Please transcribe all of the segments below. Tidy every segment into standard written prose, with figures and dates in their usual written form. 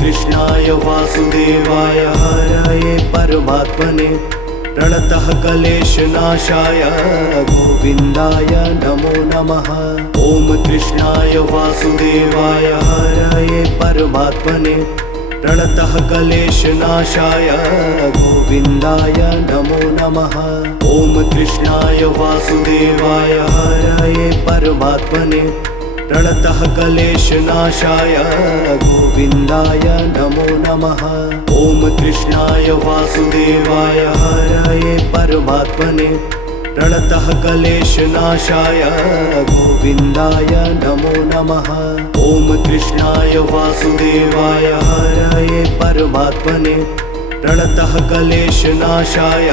कृष्णाय वासुदेवाय हरये परमात्मने प्रणतः क्लेशनाशाय गोविन्दाय नमो नमः। ॐ कृष्णाय वासुदेवाय हरये परमात्मने प्रणतः क्लेशनाशाय गोविन्दाय नमो नमः। ॐ कृष्णाय वासुदेवाय हरये परमात्मने प्रणतः क्लेशनाशाय गोविन्दाय नमो नमः। ॐ कृष्णाय वासुदेवाय हरये परमात्मने प्रणतः क्लेशनाशाय गोविन्दाय नमो नमः। ॐ कृष्णाय वासुदेवाय हरये परमात्मने प्रणतः क्लेशनाशाय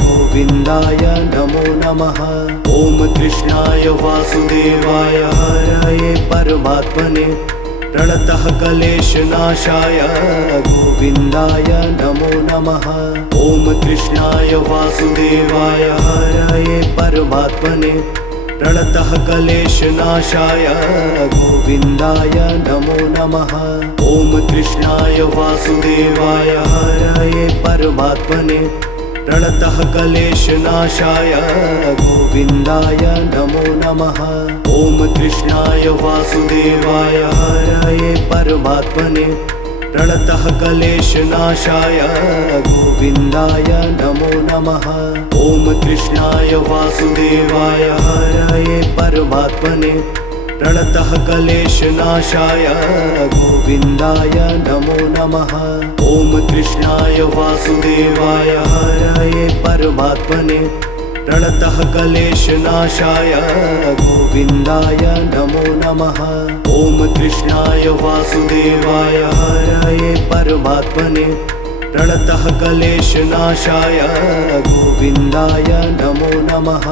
गोविन्दाय नमो नमः। ॐ कृष्णाय वासुदेवाय हरये परमात्मने प्रणतः क्लेशनाशाय गोविन्दाय नमो नमः। ॐ कृष्णाय वासुदेवाय हरये परमात्मने प्रणतः क्लेशनाशाय गोविन्दाय नमो नमः। ॐ कृष्णाय वासुदेवाय हरये परमात्मने प्रणतः क्लेशनाशाय गोविन्दाय नमो नमः। ॐ कृष्णाय वासुदेवाय हरये परमात्मने प्रणतः क्लेशनाशाय गोविन्दाय नमो नमः। ॐ कृष्णाय वासुदेवाय हरये परमात्मने प्रणतः क्लेशनाशाय गोविन्दाय नमो नमः। ॐ कृष्णाय वासुदेवाय हरये परमात्मने प्रणतः क्लेशनाशाय गोविन्दाय नमो नमः। ॐ कृष्णाय वासुदेवाय हरये परमात्मने प्रणतः क्लेशनाशाय गोविन्दाय नमो नमः।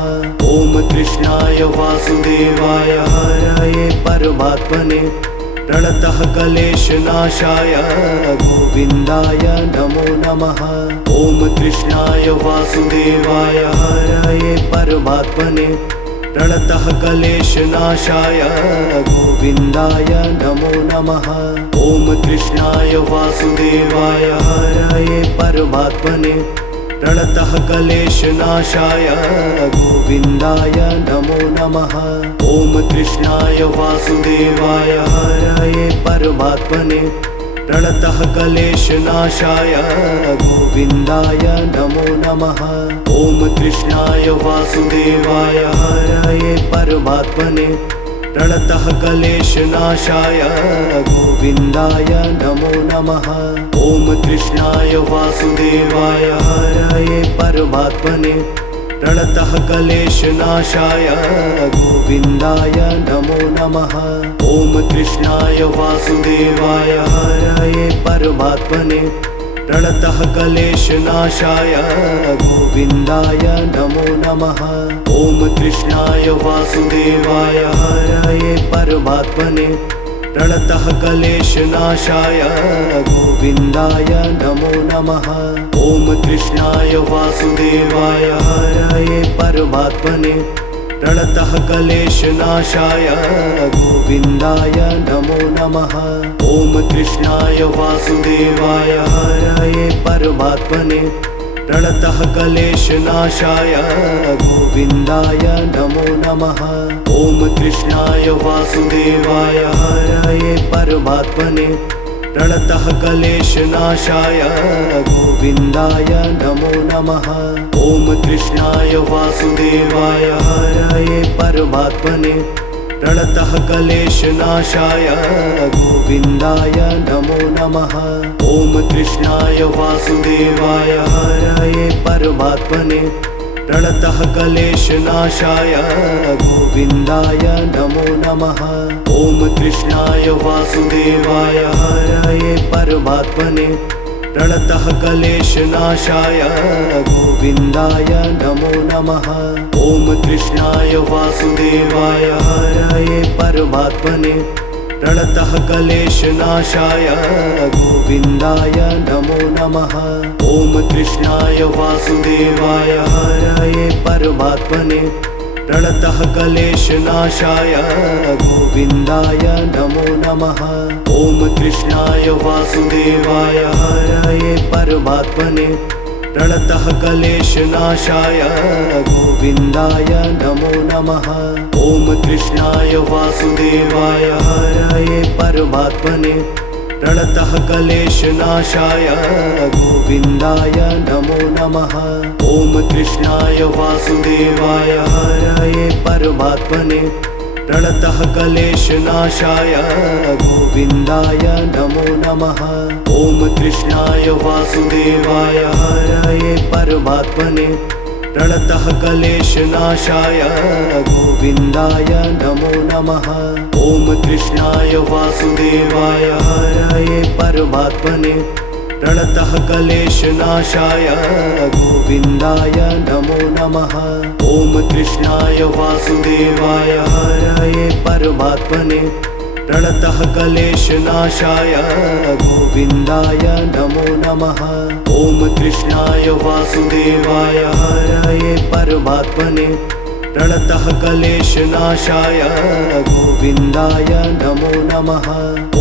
ॐ कृष्णाय वासुदेवाय हरये परमात्मने प्रणतः क्लेशनाशाय गोविन्दाय नमो नमः। ॐ कृष्णाय वासुदेवाय हरये परमात्मने प्रणतः क्लेशनाशाय गोविन्दाय नमो नमः। ॐ कृष्णाय वासुदेवाय हरये परमात्मने प्रणतः क्लेशनाशाय गोविन्दाय नमो नमः। ॐ कृष्णाय वासुदेवाय हरये परमात्मने प्रणतः क्लेशनाशाय गोविन्दाय नमो नमः। ॐ कृष्णाय वासुदेवाय हरये परमात्मने प्रणतः क्लेशनाशाय गोविन्दाय नमो नमः। ॐ कृष्णाय वासुदेवाय हरये परमात्मने प्रणतः क्लेशनाशाय गोविन्दाय नमो नमः। ॐ कृष्णाय वासुदेवाय हरये परमात्मने प्रणतः क्लेशनाशाय गोविन्दाय नमो नमः। ॐ कृष्णाय वासुदेवाय हरये परमात्मने प्रणतः क्लेशनाशाय गोविन्दाय नमो नमः। ॐ कृष्णाय वासुदेवाय हरये परमात्मने प्रणतः क्लेशनाशाय गोविन्दाय नमो नमः। ॐ कृष्णाय वासुदेवाय हरये परमात्मने प्रणतः क्लेशनाशाय गोविन्दाय नमो नमः। ॐ कृष्णाय वासुदेवाय हरये परमात्मने प्रणतः क्लेशनाशाय गोविन्दाय नमो नमः। ॐ कृष्णाय वासुदेवाय हरये परमात्मने प्रणतः क्लेशनाशाय गोविन्दाय नमो नमः। ॐ कृष्णाय वासुदेवाय हरये परमात्मने प्रणतः क्लेशनाशाय गोविन्दाय नमो नमः। ॐ कृष्णाय वासुदेवाय हरये परमात्मने प्रणतः क्लेशनाशाय गोविन्दाय नमो नमः। ॐ कृष्णाय वासुदेवाय हरये परमात्मने प्रणतः क्लेशनाशाय गोविन्दाय नमो नमः। ॐ कृष्णाय वासुदेवाय हरये परमात्मने प्रणतः क्लेशनाशाय गोविन्दाय नमो नमः। ॐ कृष्णाय वासुदेवाय हरये परमात्मने प्रणतः क्लेशनाशाय गोविन्दाय नमो नमः। ॐ कृष्णाय वासुदेवाय हरये परमात्मने प्रणतः क्लेशनाशाय गोविन्दाय नमो नमः। ॐ कृष्णाय वासुदेवाय हरये परमात्मने प्रणतः क्लेशनाशाय गोविन्दाय नमो नमः। ॐ कृष्णाय वासुदेवाय हरये परमात्मने प्रणतः क्लेशनाशाय गोविन्दाय नमो नमः। ॐ कृष्णाय वासुदेवाय हरये परमात्मने प्रणतः क्लेशनाशाय गोविन्दाय नमो नमः। ॐ कृष्णाय वासुदेवाय हरये परमात्मने प्रणतः क्लेशनाशाय गोविन्दाय नमो नमः। ॐ कृष्णाय वासुदेवाय हरये परमात्मने प्रणतः क्लेशनाशाय गोविन्दाय नमो नमः।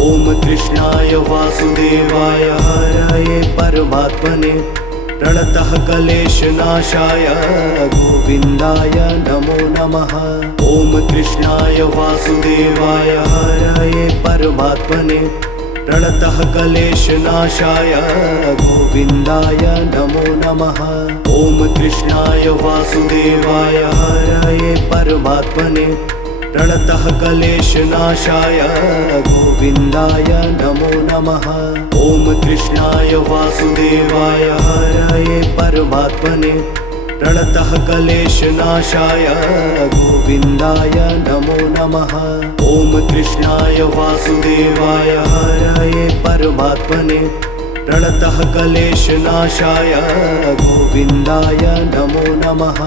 ॐ कृष्णाय वासुदेवाय हरये परमात्मने प्रणतः क्लेशनाशाय गोविन्दाय नमो नमः। ॐ कृष्णाय वासुदेवाय हरये परमात्मने प्रणतः क्लेशनाशाय गोविन्दाय नमो नमः। ॐ कृष्णाय वासुदेवाय हरये परमात्मने प्रणतः क्लेशनाशाय गोविन्दाय नमो नमः। ॐ कृष्णाय वासुदेवाय हरये परमात्मने प्रणतः क्लेशनाशाय गोविन्दाय नमो नमः। ॐ कृष्णाय वासुदेवाय हरये परमात्मने प्रणतः क्लेशनाशाय गोविन्दाय नमो नमः।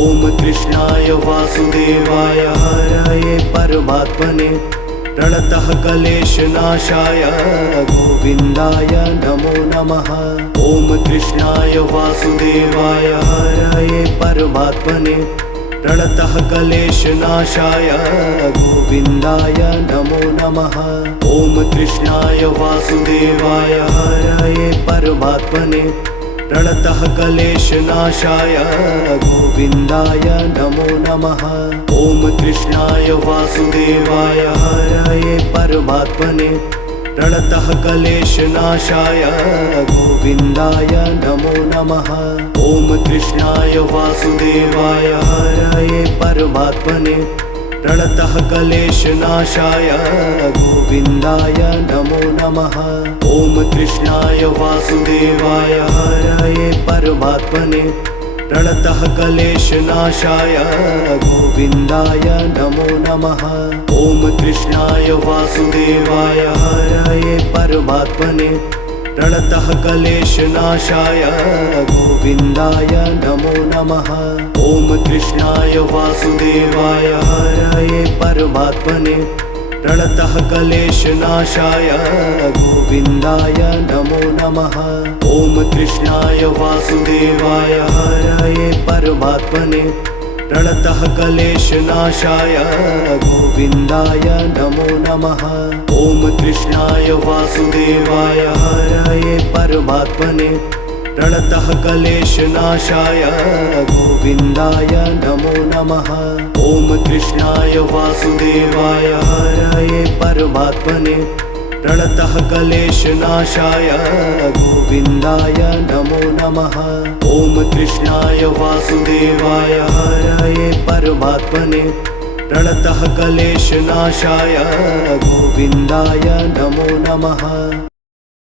ॐ कृष्णाय वासुदेवाय हरये परमात्मने प्रणतः क्लेशनाशाय गोविन्दाय नमो नमः। ॐ कृष्णाय वासुदेवाय हरये परमात्मने प्रणतः क्लेशनाशाय गोविन्दाय नमो नमः। ॐ कृष्णाय वासुदेवाय हरये परमात्मने प्रणतः क्लेशनाशाय गोविन्दाय नमो नमः। ॐ कृष्णाय वासुदेवाय हरये परमात्मने प्रणतः क्लेशनाशाय गोविन्दाय नमो नमः। ॐ कृष्णाय वासुदेवाय हरये परमात्मने प्रणतः क्लेशनाशाय गोविन्दाय नमो नमः। ॐ कृष्णाय वासुदेवाय हरये परमात्मने प्रणतः क्लेशनाशाय गोविन्दाय नमो नमः। ॐ कृष्णाय वासुदेवाय हरये परमात्मने प्रणतः क्लेशनाशाय गोविन्दाय नमो नमः। ॐ कृष्णाय वासुदेवाय हरये परमात्मने प्रणतः क्लेशनाशाय गोविन्दाय नमो नमः। ॐ कृष्णाय वासुदेवाय हरये परमात्मने प्रणतः क्लेशनाशाय गोविन्दाय नमो नमः। ॐ कृष्णाय वासुदेवाय हरये परमात्मने प्रणतः क्लेशनाशाय गोविन्दाय नमो नमः। ॐ कृष्णाय वासुदेवाय हरये परमात्मने प्रणतः क्लेशनाशाय गोविन्दाय नमो नमः। ॐ कृष्णाय वासुदेवाय हरये परमात्मने प्रणतः क्लेशनाशाय गोविन्दाय नमो नमः।